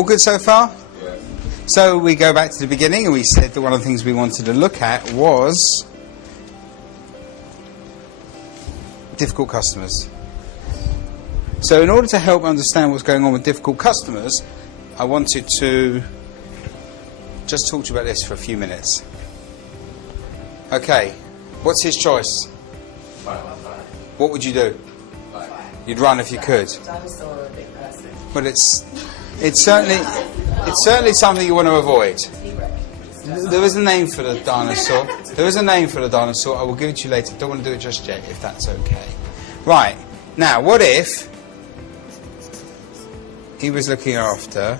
All good so far? Yeah. So we go back to the beginning and we said that one of the things we wanted to look at was difficult customers. So in order to help understand what's going on with difficult customers, I wanted to just talk to you about this for a few minutes. Okay, what's his choice? What would you do? You'd run if you could. Dinosaur, a big person. But it's certainly something you want to avoid. There is a name for the dinosaur. There is a name for the dinosaur. I will give it to you later. Don't want to do it just yet, if that's okay. Right. Now, what if he was looking after...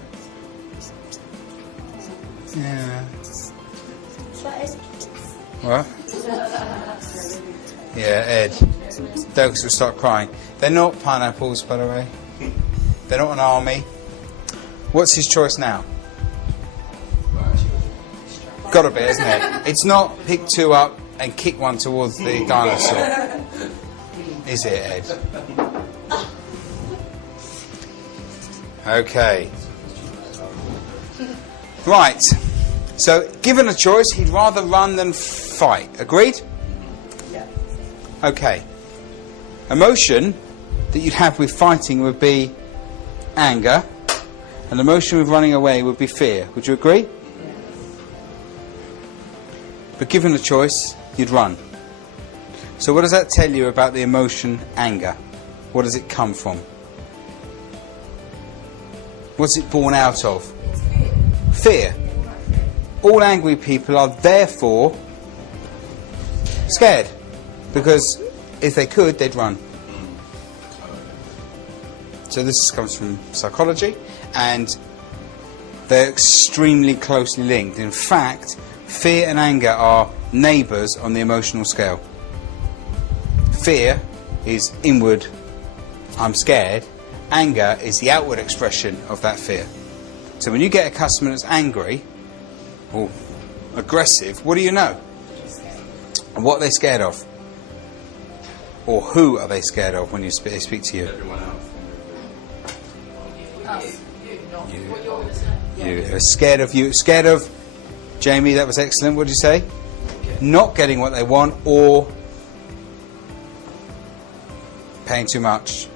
Yeah. What? Yeah, Ed. Dogs will start crying. They're not pineapples, by the way. They're not an army. What's his choice now? Gotta be, isn't it? It's not pick two up and kick one towards the dinosaur. Is it, Ed? Okay. Right. So, given a choice, he'd rather run than fight. Agreed? Yeah. Okay. Emotion that you'd have with fighting would be anger, and emotion with running away would be fear. Would you agree? But given a choice, you'd run. So what does that tell you about the emotion anger? What does it come from? What's it born out of? Fear. All angry people are therefore scared, because if they could, they'd run. So this comes from psychology, and they're extremely closely linked. In fact, fear and anger are neighbours on the emotional scale. Fear is inward, I'm scared. Anger is the outward expression of that fear. So when you get a customer that's angry or aggressive, what do you know? And what are they scared of? Or who are they scared of when they speak to you? Everyone else. You are scared of you. Scared of, Jamie, that was excellent. What did you say? Not getting what they want or paying too much.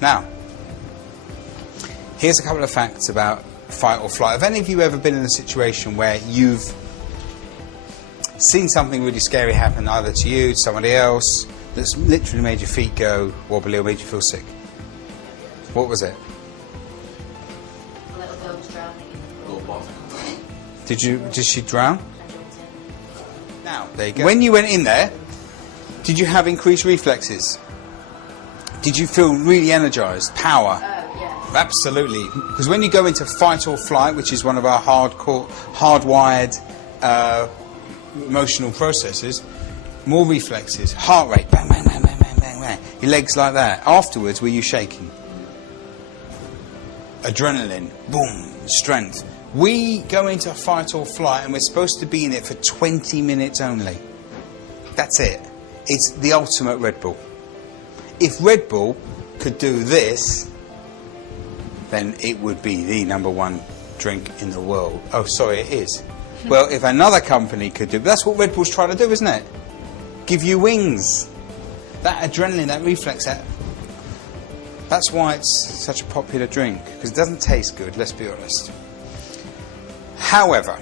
Now, here's a couple of facts about fight or flight. Have any of you ever been in a situation where you've seen something really scary happen either to you, to somebody else, that's literally made your feet go wobbly or made you feel sick? What was it? A little girl was drowning in the pool. Did she drown? Now, there you go. When you went in there, did you have increased reflexes? Did you feel really energised? Power? Yeah. Absolutely. Because when you go into fight or flight, which is one of our hardwired emotional processes, more reflexes, heart rate, bang, bang, bang, bang, bang, bang, bang. Your legs like that. Afterwards, were you shaking? Adrenaline, boom, strength. We go into fight or flight and we're supposed to be in it for 20 minutes only. That's it. It's the ultimate Red Bull. If Red Bull could do this, then it would be the #1 drink in the world. Oh, sorry, it is. Well, if another company could do it, that's what Red Bull's trying to do, isn't it? Give you wings. That adrenaline, that reflex, that's why it's such a popular drink, because it doesn't taste good, let's be honest. However,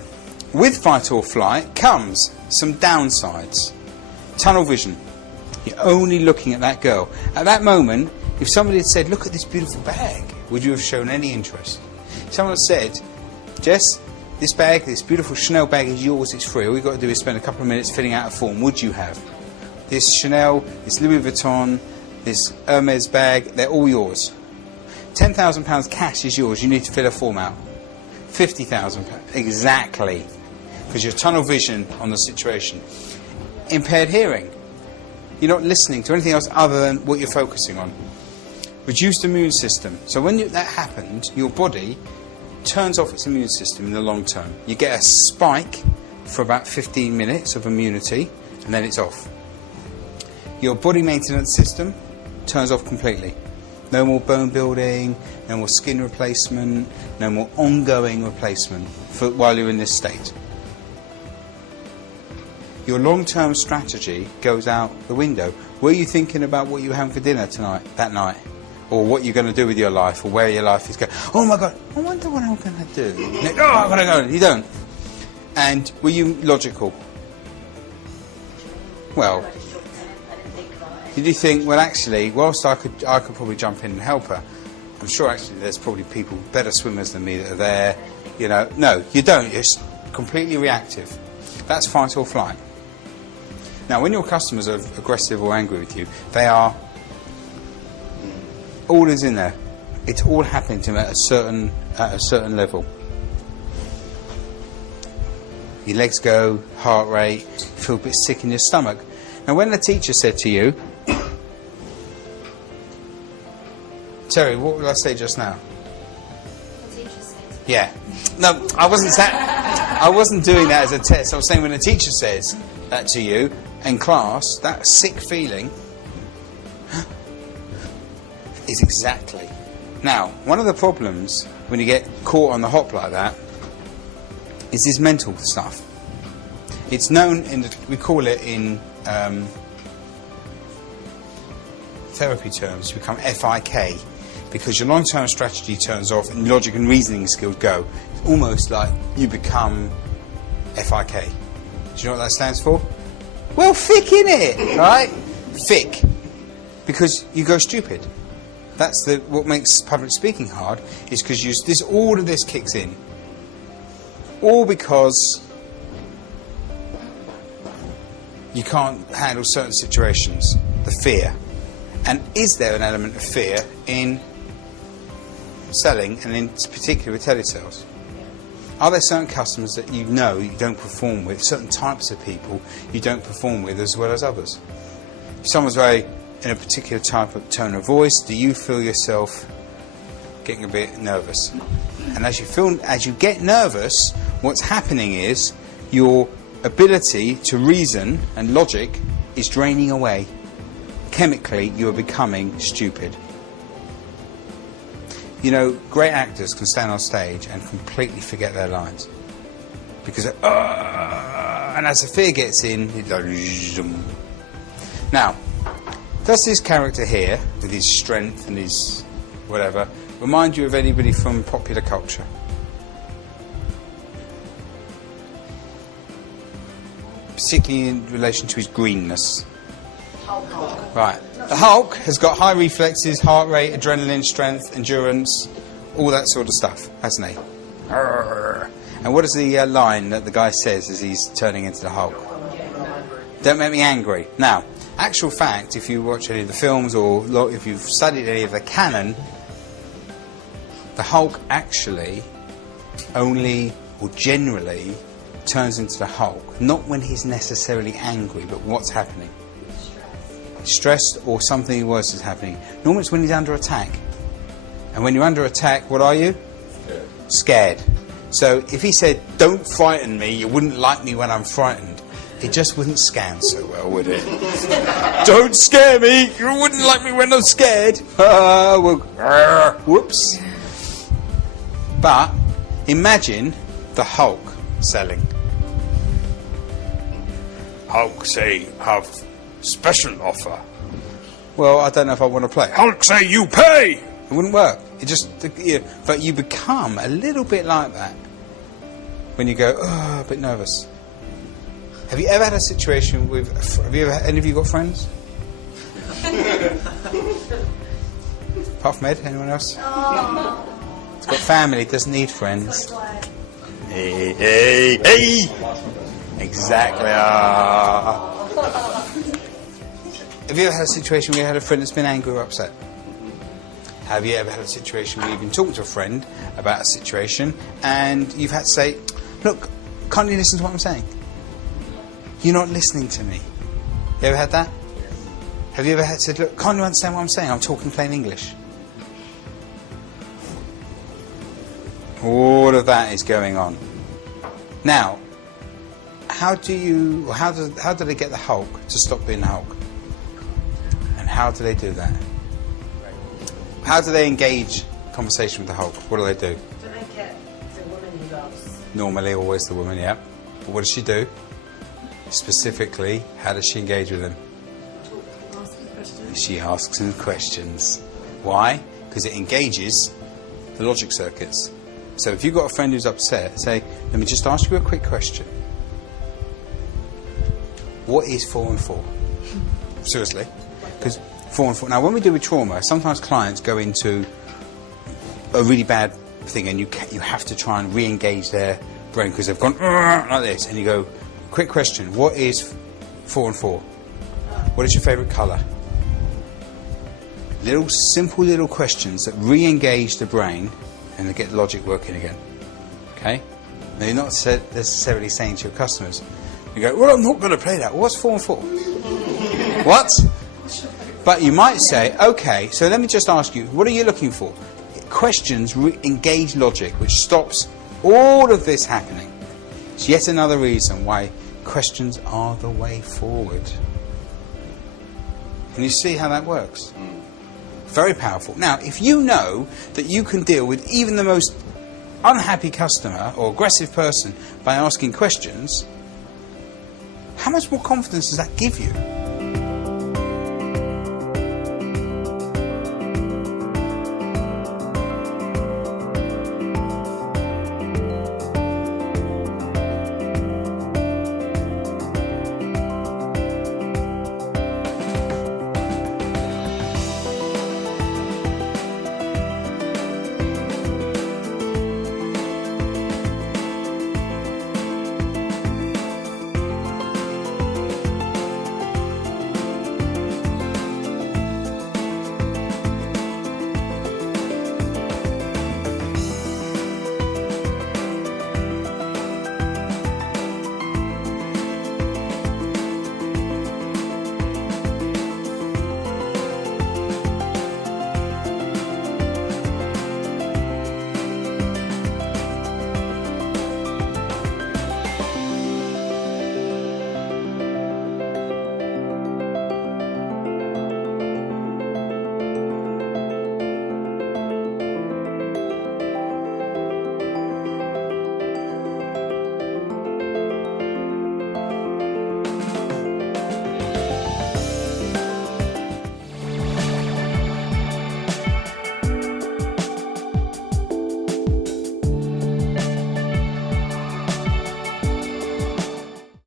with fight or flight comes some downsides. Tunnel vision. You're only looking at that girl. At that moment, if somebody had said, look at this beautiful bag, would you have shown any interest? If someone had said, Jess, this bag, this beautiful Chanel bag is yours, it's free. All you've got to do is spend a couple of minutes filling out a form. Would you have? This Chanel, this Louis Vuitton, this Hermes bag, they're all yours. £10,000 cash is yours. You need to fill a form out. £50,000. Exactly. Because you're tunnel vision on the situation. Impaired hearing. You're not listening to anything else other than what you're focusing on. Reduced immune system. So when that happens, your body turns off its immune system in the long term. You get a spike for about 15 minutes of immunity, and then it's off. Your body maintenance system turns off completely. No more bone building, no more skin replacement, no more ongoing replacement while you're in this state. Your long-term strategy goes out the window. Were you thinking about what you were having for dinner that night? Or what you're going to do with your life, or where your life is going? Oh my God, I wonder what I'm going to do. Oh, I'm going to go. You don't. And were you logical? Well, I just jumped in. I didn't think about it. did you think, well, actually, whilst I could probably jump in and help her, I'm sure actually there's probably people, better swimmers than me, that are there. You know, no, you don't. You're completely reactive. That's fight or flight. Now, when your customers are aggressive or angry with you, they are. All is in there. It's all happening to them at a certain level. Your legs go, heart rate, you feel a bit sick in your stomach. Now, when the teacher said to you, Terry, what did I say just now? The teacher said. Yeah. No, I wasn't doing that as a test. I was saying when a teacher says that to you in class, that sick feeling is exactly. Now, one of the problems when you get caught on the hop like that is this mental stuff. It's known we call it in therapy terms, you become FIK, because your long-term strategy turns off and logic and reasoning skills go. It's almost like you become FIK. Do you know what that stands for? Well, fick, innit? Right? Fick. Because you go stupid. That's what makes public speaking hard, is because all of this kicks in. All because you can't handle certain situations. The fear. And is there an element of fear in selling, and in particular with telesales? Are there certain customers that you know you don't perform with, certain types of people you don't perform with as well as others? If someone's very in a particular type of tone of voice, do you feel yourself getting a bit nervous? And as you get nervous, what's happening is your ability to reason and logic is draining away. Chemically, you are becoming stupid. You know, great actors can stand on stage and completely forget their lines. Because, and as the fear gets in, it's like, zoom. Now, does this character here, with his strength and his whatever, remind you of anybody from popular culture? Particularly in relation to his greenness. Hulk. Right. The Hulk has got high reflexes, heart rate, adrenaline, strength, endurance, all that sort of stuff, hasn't he? Arrgh. And what is the line that the guy says as he's turning into the Hulk? Don't make me angry. Now, actual fact, if you watch any of the films or if you've studied any of the canon, the Hulk actually only, or generally, turns into the Hulk. Not when he's necessarily angry, but what's happening. Stressed or something worse is happening. Normally it's when he's under attack. And when you're under attack, what are you? Scared. So if he said, don't frighten me, you wouldn't like me when I'm frightened, it just wouldn't scan so well, would it? Don't scare me, you wouldn't like me when I'm scared. Whoops. But imagine the Hulk selling. Hulk say have special offer. Well, I don't know if I want to play. Hulk say you pay. It wouldn't work. It just, but you become a little bit like that when you go, oh, a bit nervous. Have you ever had a situation with? Any of you got friends? Apart from Ed, anyone else? Oh. It's got family. It doesn't need friends. So glad. Hey, hey, hey! Exactly. Have you ever had a situation where you had a friend that's been angry or upset? Have you ever had a situation where you've been talking to a friend about a situation and you've had to say, look, can't you listen to what I'm saying? You're not listening to me. You ever had that? Have you ever had to say, look, can't you understand what I'm saying? I'm talking plain English. All of that is going on. Now, how do they get the Hulk to stop being the Hulk? And how do they do that? How do they engage conversation with the Hulk? What do they do? Do they get the woman he loves? Normally, always the woman, yeah. But what does she do? Specifically, how does she engage with him? Ask him questions. She asks him questions. Why? Because it engages the logic circuits. So if you've got a friend who's upset, say, let me just ask you a quick question. What is 4 and 4? Seriously. Because 4 and 4. Now, when we do with trauma, sometimes clients go into a really bad thing and you have to try and re-engage their brain because they've gone like this. And you go, quick question, what is 4 and 4? What is your favourite colour? Little, simple little questions that re-engage the brain and they get logic working again. Okay? Now, you're not necessarily saying to your customers, you go, well, I'm not going to play that. What's 4 and 4? What? But you might say, okay, so let me just ask you, what are you looking for? Questions engage logic, which stops all of this happening. It's yet another reason why questions are the way forward. Can you see how that works? Very powerful. Now, if you know that you can deal with even the most unhappy customer or aggressive person by asking questions, how much more confidence does that give you?